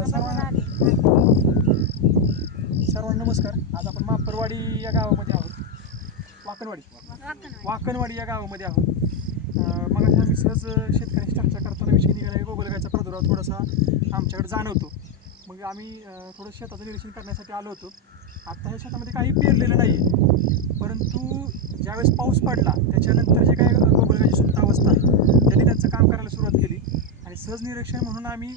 सर्वांना नमस्कार. आज आपण मापरवाडी या गावामध्ये आहोत. वाकणवाडी या गावामध्ये आहोत. मग आम्ही सहज शेतकऱ्यांशी चर्चा करताना विषय निघाला गोगलगायचा प्रादुर्भाव थोडासा आमच्याकडे जाणवतो. मग आम्ही थोडं शेताचं निरीक्षण करण्यासाठी आलो होतो. आत्ता ह्या शेतामध्ये काही पेरलेलं नाही आहे, परंतु ज्यावेळेस पाऊस पडला त्याच्यानंतर जे काही गोगलगायची सुप्तावस्था आहे त्यांनी त्यांचं काम करायला सुरुवात केली. आणि सहज निरीक्षण म्हणून आम्ही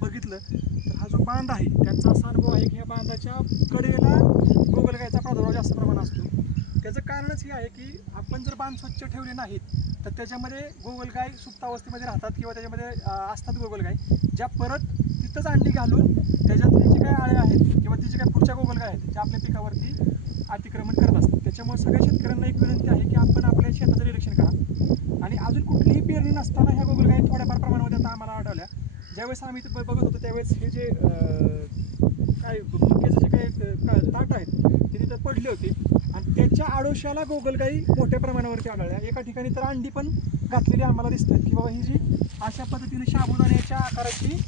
बघितलं तर हा जो बांध आहे त्यांचा असा अनुभव आहे की ह्या बांधाच्या कडेला गोगलगायचा प्रादुर्भाव जास्त प्रमाणात असतो. त्याचं कारणच हे आहे की आपण जर बांध स्वच्छ ठेवले नाहीत तर त्याच्यामध्ये गोगलगाय सुप्तावस्थेमध्ये राहतात किंवा त्याच्यामध्ये असतात गोगलगाय, ज्या परत तिथंच अंडी घालून त्याच्यातले जे काही आळे आहेत किंवा ती जे काही पुढच्या गोगलगाय आहेत त्या आपल्या पिकावरती अतिक्रमण करत असतात. त्याच्यामुळे सगळ्या शेतकऱ्यांना एक विनंती आहे की आपण आपल्या शेताचं निरीक्षण करा. आणि अजून कुठलीही पेरणी नसताना ह्या गोगलगाय थोड्याफार प्रमाणामध्ये आता आम्हाला आढळल्या. ज्यावेळेस आम्ही बघत होतो त्यावेळेस हे जे काय मक्याचं जे काही ताट आहेत ते तिथं पडले होते आणि त्याच्या आडोशाला गोगलगाई मोठ्या प्रमाणावरती आढळल्या. एका ठिकाणी तर अंडी पण घातलेली आम्हाला दिसतात की बाबा ही जी अशा पद्धतीने साबुदाण्याच्या आकाराची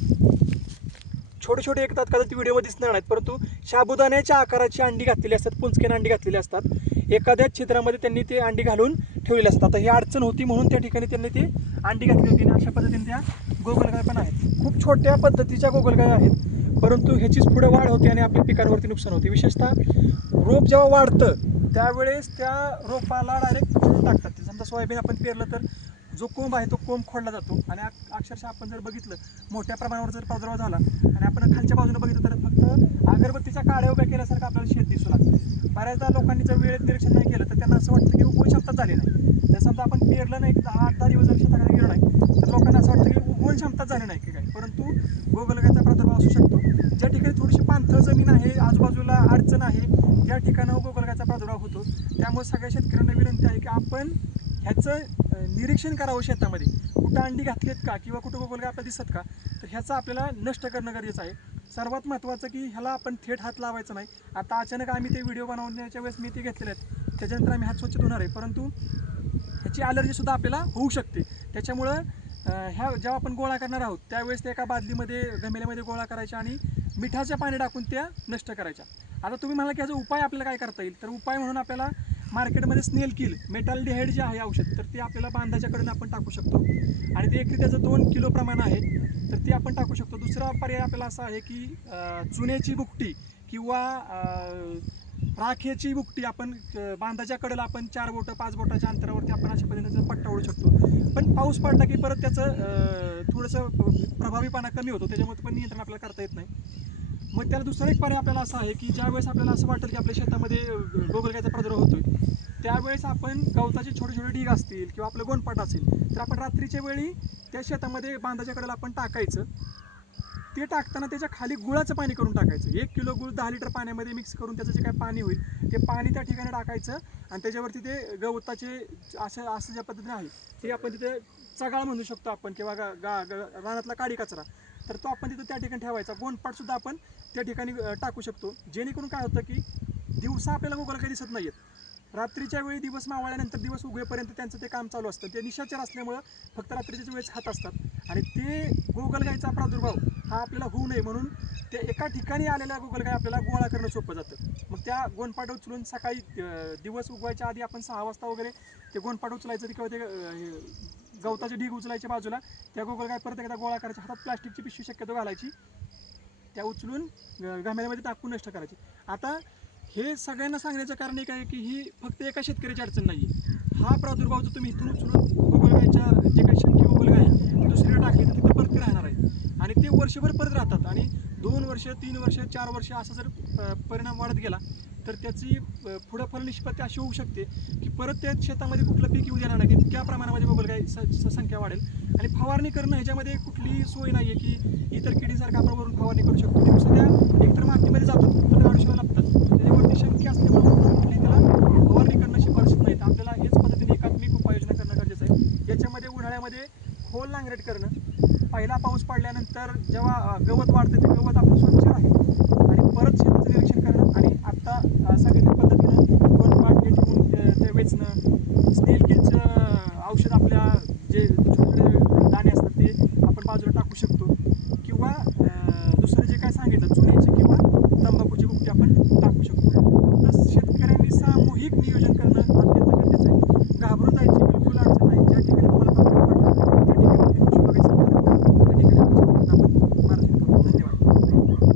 छोटे छोटे एकतात कदाचित व्हिडिओमध्ये दिसणार नाहीत, परंतु साबुदाण्याच्या आकाराची अंडी घातलेली असतात, पुंचकेन अंडी घातलेली असतात. एखाद्याच छिद्रामध्ये त्यांनी ते अंडी घालून ठेवलेले असतात. आता ही अडचण होती म्हणून त्या ठिकाणी त्यांनी ते अंडी घातली होती आणि अशा पद्धतीने त्या गोगलगाय पण आहेत. खूप छोट्या पद्धतीच्या गोगलगाय आहेत, परंतु ह्याचीच पुढे वाढ होते आणि आपल्या पिकांवरती नुकसान होते. विशेषतः रोप जेव्हा वाढतं त्यावेळेस त्या रोपाला डायरेक्ट खोडून टाकतात. समजा सोयाबीन आपण पेरलं तर जो कोंब आहे तो कोंब खोडला जातो आणि अक्षरशः आपण जर बघितलं मोठ्या प्रमाणावर जर प्रादुर्भाव झाला आणि आपण खालच्या बाजूने बघितलं तर फक्त अगरबत्तीच्या काड्या उभ्या केल्यासारखं आपल्याला शेत दिसू लागतं. बऱ्याचदा लोकांनी जर वेळेत निरीक्षण नाही केलं तर त्यांना असं वाटतं की उगवण क्षमताच झाली नाही. जर समजा आपण पेरलं नाही 8-10 दिवस जर शेताकडे गेलो नाही तर लोकांना असं वाटतं की उगवण क्षमताच झाली नाही की काय, परंतु गोगलगायचा प्रादुर्भाव असू शकतो. ज्या ठिकाणी थोडीशी पाणथळ जमीन आहे, आजूबाजूला अडचण आहे, त्या ठिकाणावर गोगलगायचा प्रादुर्भाव होतो. त्यामुळे सगळ्या शेतकऱ्यांना विनंती आहे की आपण ह्याचं निरीक्षण करावं. शेतामध्ये कुठं अंडी घातलीत का किंवा कुठं गोगलगाय आपल्याला दिसत का, तर ह्याचं आपल्याला नष्ट करणं गरजेचं आहे. सर्वात महत्त्वाचं की ह्याला आपण थेट हात लावायचा नाही. आता अचानक आम्ही ते व्हिडिओ बनवण्याच्या वेळेस मी ते घेतलेले आहेत, त्याच्यानंतर आम्ही हात स्वच्छ धुणार आहे, परंतु ह्याची ॲलर्जीसुद्धा आपल्याला होऊ शकते. त्याच्यामुळं ह्या जेव्हा आपण गोळा करणार आहोत त्यावेळेस त्या एका बादलीमध्ये घमेल्यामध्ये गोळा करायच्या आणि मिठाच्या पाणी टाकून त्या नष्ट करायच्या. आता तुम्ही म्हणाला की याचा उपाय आपल्याला काय करता येईल, तर उपाय म्हणून आपल्याला मार्केटमध्ये स्नेल किल मेटॅल्डिहाइड जे आहे औषध, तर ते आपल्याला बांधाच्या कडेनं आपण टाकू शकतो आणि ते एकरी त्याचं 2 किलो प्रमाण आहे, तर ते आपण टाकू शकतो. दुसरा पर्याय आपल्याला असा आहे की चुन्याची भुकटी किंवा राखेची भुकटी आपण बांधाच्या कडेला आपण 4 बोटं 5 बोटाच्या अंतरावरती आपण अशा पद्धतीने पट्टा ओढू शकतो. पण पाऊस पडला की परत त्याचं थोडंसं प्रभावीपणा कमी होतो, त्याच्यामुळे पण नियंत्रण आपल्याला करता येत नाही. मग त्याला दुसरा एक पर्याय आपल्याला असा आहे की ज्यावेळेस आपल्याला असं वाटेल की आपल्या शेतामध्ये गोगलगायचा प्रादुर्भाव होतोय त्यावेळेस आपण गवताचे छोटे छोटे ढीग असतील किंवा आपलं गोनपाट असेल तर आपण रात्रीच्या वेळी त्या शेतामध्ये बांधाच्या कडेला आपण टाकायचं. ते टाकताना त्याच्या खाली गुळाचं पाणी करून टाकायचं. 1 किलो गुळ 10 लिटर पाण्यामध्ये मिक्स करून त्याचं जे काही पाणी होईल ते पाणी त्या ठिकाणी टाकायचं आणि त्याच्यावरती ते गवताचे असं ज्या पद्धतीने आहे ते आपण तिथे चगाळ म्हणू शकतो आपण किंवा रानातला काडी कचरा, तर तो आपण तिथं त्या ठिकाणी ठेवायचा. गोनपाटसुद्धा आपण त्या ठिकाणी टाकू शकतो. जेणेकरून काय होतं की दिवसा आपल्याला गोगलगाय दिसत नाही आहेत, रात्रीच्या वेळी दिवस मावळल्यानंतर दिवस उगवेपर्यंत त्यांचं ते काम चालू असतं. ते निशाचर असल्यामुळं फक्त रात्रीच्याच वेळेस हात असतात आणि ते गोगलगायचा प्रादुर्भाव हा आपल्याला होऊ नये म्हणून ते एका ठिकाणी आलेल्या गोगलगाय आपल्याला गोळा करणं सोपं जातं. मग त्या गोनपाट उचलून सकाळी दिवस उगवायच्या आधी आपण 6 वाजता वगैरे ते गोनपाट उचलायचं किंवा ते गवताचे ढीग उचलायच्या बाजूला, त्या गोगलगाय परत एकदा गोळा करायच्या, हातात प्लास्टिकची पिशवी शक्यतो घालायची, त्या उचलून घमेल्यामध्ये टाकून नष्ट करायची. आता हे सगळ्यांना सांगण्याचं कारण एक आहे की ही फक्त एका शेतकऱ्याची अडचण नाही आहे. हा प्रादुर्भाव जर तुम्ही इथून उचलून गोगलगायच्या जे काही शंकी गोगलगाय आहे ते दुसरीकडे टाकली तर तिथे परत ते राहणार आहे आणि ते वर्षभर परत राहतात आणि 2 वर्ष 3 वर्ष 4 वर्ष असा जर परिणाम वाढत गेला तर त्याची पुढं फलनिष्पत्ती अशी होऊ शकते की परत त्या शेतामध्ये कुठलं पीक येऊ देणार नाही, त्या प्रमाणामध्ये गोगलगाय संख्या वाढेल. आणि फवारणी करणं ह्याच्यामध्ये कुठलीही सोय नाही आहे की इतर किडीसारखं आपण वरून फवारणी करू शकतो. दिवसा त्या एकतर मातीमध्ये जातात तर आयुष्याला लागतात, त्याच्यावरती शंकी असल्यामुळे कुठली त्याला फवारणी करणं शिफारशीत नाही. तर आपल्याला हेच पद्धतीने एकात्मिक उपाययोजना करणं गरजेचं आहे. याच्यामध्ये उन्हाळ्यामध्ये खोल नांगरट करणं, पहिला पाऊस पडल्यानंतर जेव्हा गवत वाढतं ते गवत आपण स्वच्छ राहील आणि परत शेताचं निरीक्षण करणं आणि आत्ता सांगितल्या पद्धतीनं गोनपाट हे ठेवून ते वेचणं, स्नेल किलचं औषध आपल्या